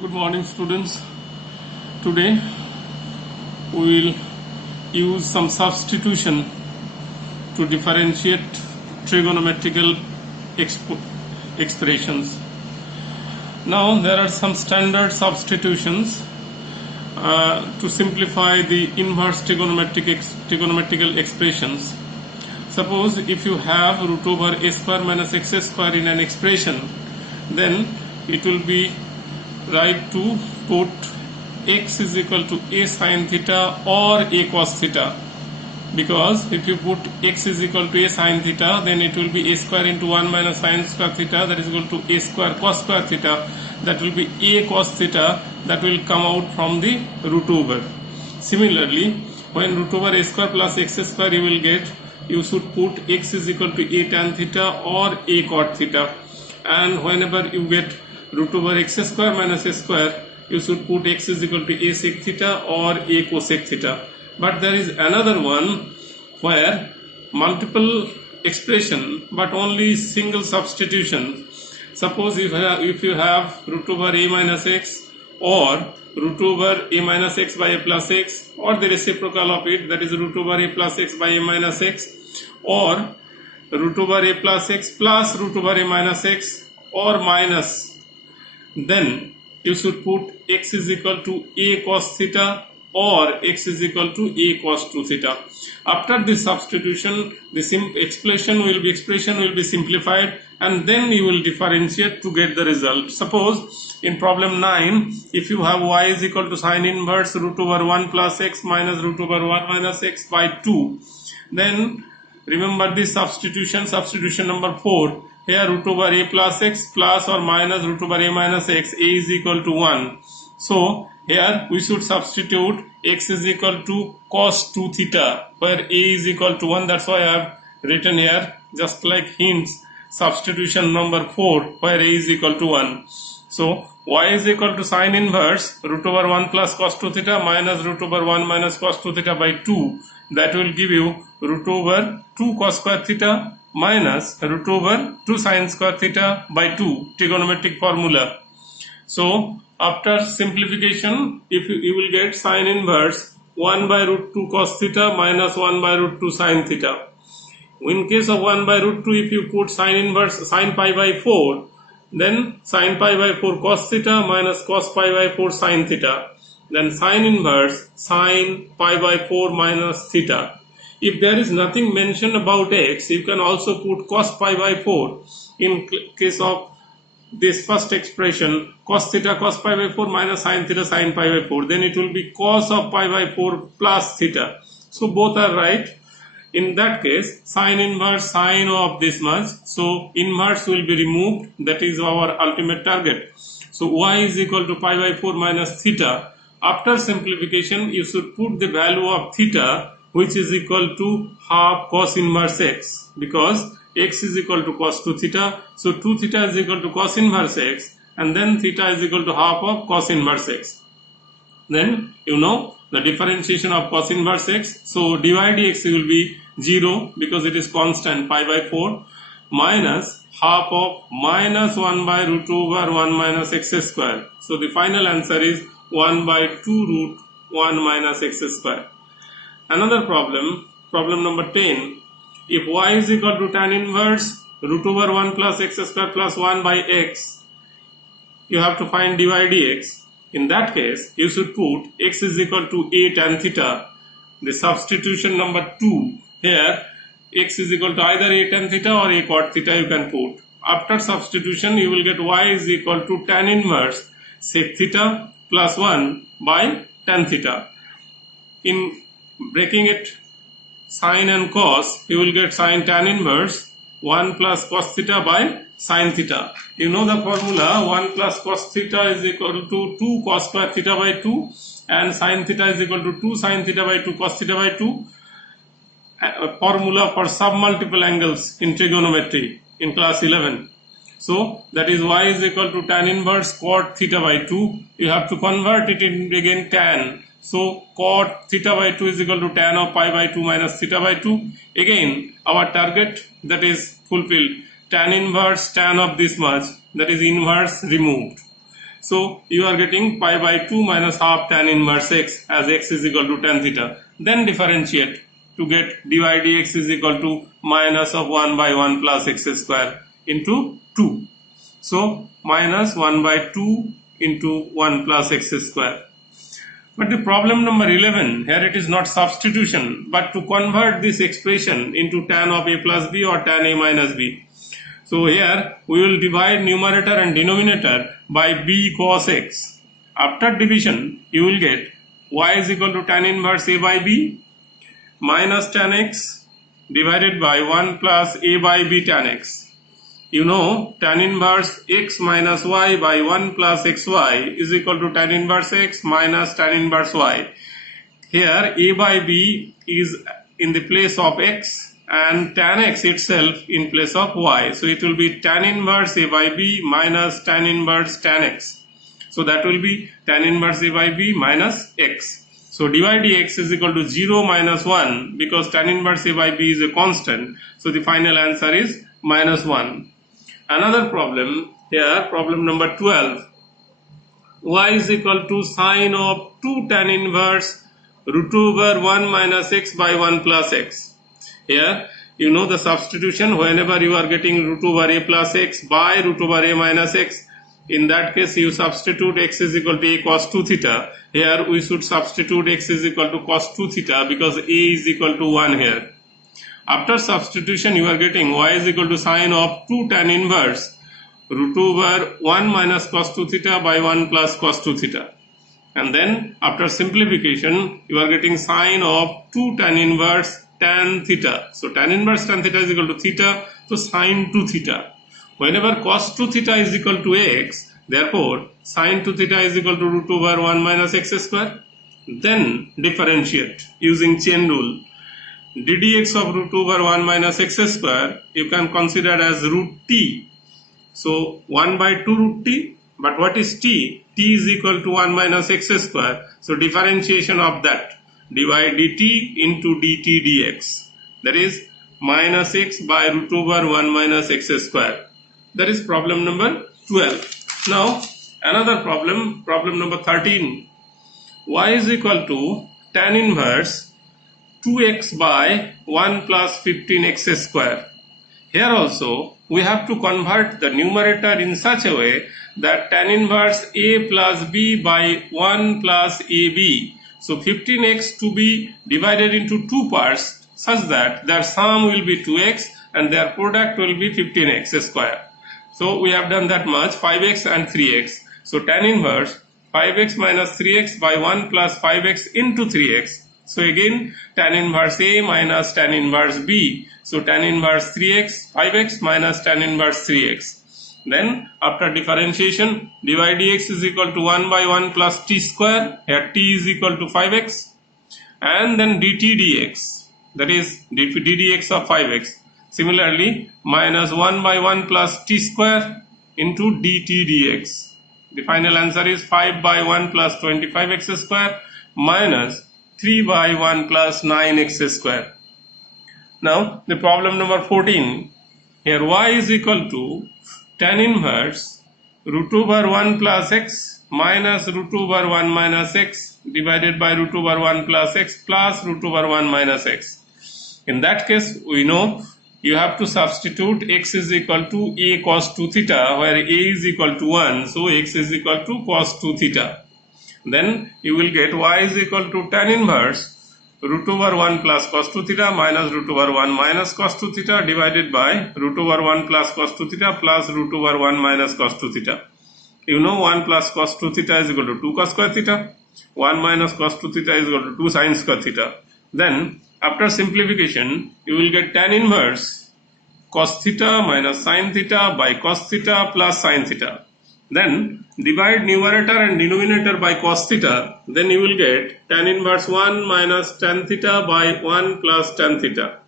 Good morning, students. Today we will use some substitution to differentiate trigonometrical expressions. Now there are some standard substitutions to simplify the inverse trigonometrical expressions. Suppose if you have root over a square minus x square in an expression, then it will be right to put x is equal to a sin theta or a cos theta, because if you put x is equal to a sin theta, then it will be a square into 1 minus sin square theta, that is equal to a square cos square theta, that will be a cos theta, that will come out from the root over. Similarly, when root over a square plus x square you should put x is equal to a tan theta or a cot theta, and whenever you get root over x square minus a square, you should put x is equal to a sec theta or a cosec theta. But there is another one where multiple expression but only single substitution. Suppose if you have root over a minus x or root over a minus x by a plus x, or the reciprocal of it, that is root over a plus x by a minus x, or root over a plus x plus root over a minus x, or minus, then you should put x is equal to a cos theta or x is equal to a cos 2 theta. After this substitution, the expression will be simplified, and then you will differentiate to get the result. Suppose in problem 9, if you have y is equal to sine inverse root over 1 plus x minus root over 1 minus x by 2, then remember this substitution number 4. Here root over a plus x plus or minus root over a minus x, a is equal to 1. So here we should substitute x is equal to cos 2 theta, where a is equal to 1. That's why I have written here just like hints, substitution number 4, where a is equal to 1. So y is equal to sine inverse root over 1 plus cos 2 theta minus root over 1 minus cos 2 theta by 2. That will give you root over 2 cos square theta minus root over 2 sin square theta by 2, trigonometric formula. So after simplification, if you will get sine inverse 1 by root 2 cos theta minus 1 by root 2 sin theta. In case of 1 by root 2, if you put sine inverse sine pi by 4, then sine pi by 4 cos theta minus cos pi by 4 sin theta. Then sine inverse sine pi by 4 minus theta. If there is nothing mentioned about x, you can also put cos pi by 4. In case of this first expression, cos theta cos pi by 4 minus sin theta sin pi by 4, then it will be cos of pi by 4 plus theta. So both are right. In that case, sine inverse sine of this much, so inverse will be removed. That is our ultimate target. So y is equal to pi by 4 minus theta. After simplification, you should put the value of theta, which is equal to half cos inverse x, because x is equal to cos 2 theta. So 2 theta is equal to cos inverse x, and then theta is equal to half of cos inverse x. Then you know the differentiation of cos inverse x. So dy dx will be 0 because it is constant pi by 4, minus half of minus 1 by root over 1 minus x square. So the final answer is 1 by 2 root 1 minus x square. Another problem number 10. If y is equal to tan inverse root over 1 plus x square plus 1 by x, you have to find dy dx. In that case, you should put x is equal to a tan theta. The substitution number 2, here x is equal to either a tan theta or a cot theta you can put. After substitution, you will get y is equal to tan inverse sec theta plus 1 by tan theta. In breaking it sine and cos, you will get sine tan inverse 1 plus cos theta by sin theta. You know the formula, 1 plus cos theta is equal to 2 cos square theta by 2, and sin theta is equal to 2 sin theta by 2 cos theta by 2. A formula for submultiple angles in trigonometry in class 11. So that is y is equal to tan inverse cot theta by 2. You have to convert it into again tan. So cot theta by 2 is equal to tan of pi by 2 minus theta by 2. Again our target, that is fulfilled. Tan inverse tan of this much, that is inverse removed. So you are getting pi by 2 minus half tan inverse x as x is equal to tan theta. Then differentiate to get dy dx is equal to minus of 1 by 1 plus x square into 2. So minus 1 by 2 into 1 plus x square. But the problem number 11, here it is not substitution, but to convert this expression into tan of a plus b or tan a minus b. So here we will divide numerator and denominator by b cos x. After division, you will get y is equal to tan inverse a by b minus tan x divided by 1 plus a by b tan x. You know tan inverse x minus y by 1 plus xy is equal to tan inverse x minus tan inverse y. Here a by b is in the place of x and tan x itself in place of y. So it will be tan inverse a by b minus tan inverse tan x. So that will be tan inverse a by b minus x. So dy dx is equal to 0 minus 1 because tan inverse a by b is a constant. So the final answer is minus 1. Another problem here, problem number 12. Y is equal to sine of 2 tan inverse root over 1 minus x by 1 plus x. Here you know the substitution, whenever you are getting root over a plus x by root over a minus x, in that case you substitute x is equal to a cos 2 theta. Here we should substitute x is equal to cos 2 theta because a is equal to 1 here. After substitution you are getting y is equal to sine of 2 tan inverse root over 1 minus cos 2 theta by 1 plus cos 2 theta. And then after simplification you are getting sine of 2 tan inverse tan theta. So tan inverse tan theta is equal to theta, so sine 2 theta. Whenever cos 2 theta is equal to x, therefore sine 2 theta is equal to root over 1 minus x square. Then differentiate using chain rule. ddx of root over 1 minus x square you can consider as root t. So 1 by 2 root t, but what is t? T is equal to 1 minus x square. So differentiation of that, divide dt into dt dx, that is minus x by root over 1 minus x square. That is problem number 12. Now another problem, problem number 13. Y is equal to tan inverse 2x by 1 plus 15x square. Here also we have to convert the numerator in such a way that tan inverse a plus b by 1 plus ab. So 15x to be divided into two parts such that their sum will be 2x and their product will be 15x square. So we have done that much, 5x and 3x. So tan inverse 5x minus 3x by 1 plus 5x into 3x. So again tan inverse a minus tan inverse b. So tan inverse 3x 5x minus tan inverse 3x. Then after differentiation dy dx is equal to 1 by 1 plus t square. Here t is equal to 5x. And then dt dx, that is ddx of 5x. Similarly minus 1 by 1 plus t square into dt dx. The final answer is 5 by 1 plus 25x square minus 3 by 1 plus 9x square. Now the problem number 14. Here y is equal to tan inverse root over 1 plus x minus root over 1 minus x divided by root over 1 plus x plus root over 1 minus x. In that case we know you have to substitute x is equal to a cos 2 theta where a is equal to 1. So x is equal to cos 2 theta. Then you will get y is equal to tan inverse root over 1 plus cos 2 theta minus root over 1 minus cos 2 theta divided by root over 1 plus cos 2 theta plus root over 1 minus cos 2 theta. You know 1 plus cos 2 theta is equal to 2 cos square theta. 1 minus cos 2 theta is equal to 2 sin square theta. Then after simplification you will get tan inverse cos theta minus sin theta by cos theta plus sin theta. Then divide numerator and denominator by cos theta. Then you will get tan inverse 1 minus tan theta by 1 plus tan theta.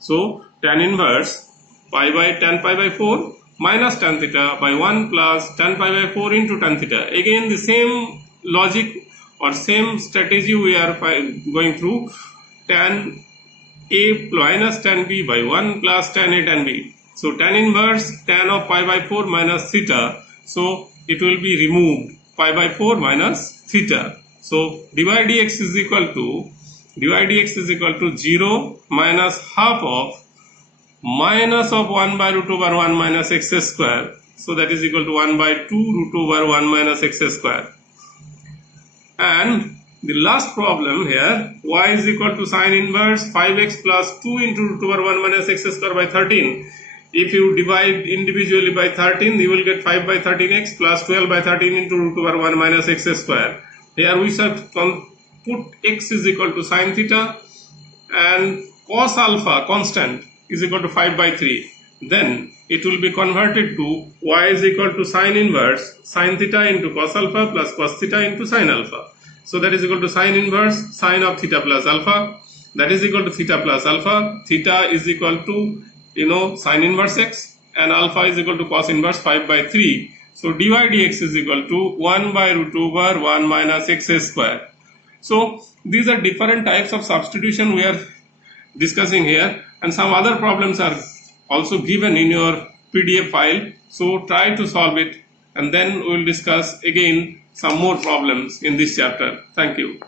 So tan inverse pi by tan pi by 4 minus tan theta by 1 plus tan pi by 4 into tan theta. Again the same logic or same strategy we are going through. Tan a minus tan b by 1 plus tan a tan b. So tan inverse tan of pi by 4 minus theta. So it will be removed, pi by 4 minus theta. So dy dx is equal to 0 minus half of minus of 1 by root over 1 minus x square. So that is equal to 1 by 2 root over 1 minus x square. And the last problem here, y is equal to sine inverse 5x plus 2 into root over 1 minus x square by 13. If you divide individually by 13, you will get 5 by 13x plus 12 by 13 into root over 1 minus x square. Here we should put x is equal to sine theta and cos alpha constant is equal to 5 by 3. Then it will be converted to y is equal to sine inverse sine theta into cos alpha plus cos theta into sine alpha. So that is equal to sine inverse sine of theta plus alpha, that is equal to theta plus alpha. Theta is equal to sine inverse x, and alpha is equal to cos inverse 5 by 3. So dy dx is equal to 1 by root over 1 minus x square. So these are different types of substitution we are discussing here, and some other problems are also given in your PDF file. So try to solve it, and then we will discuss again some more problems in this chapter. Thank you.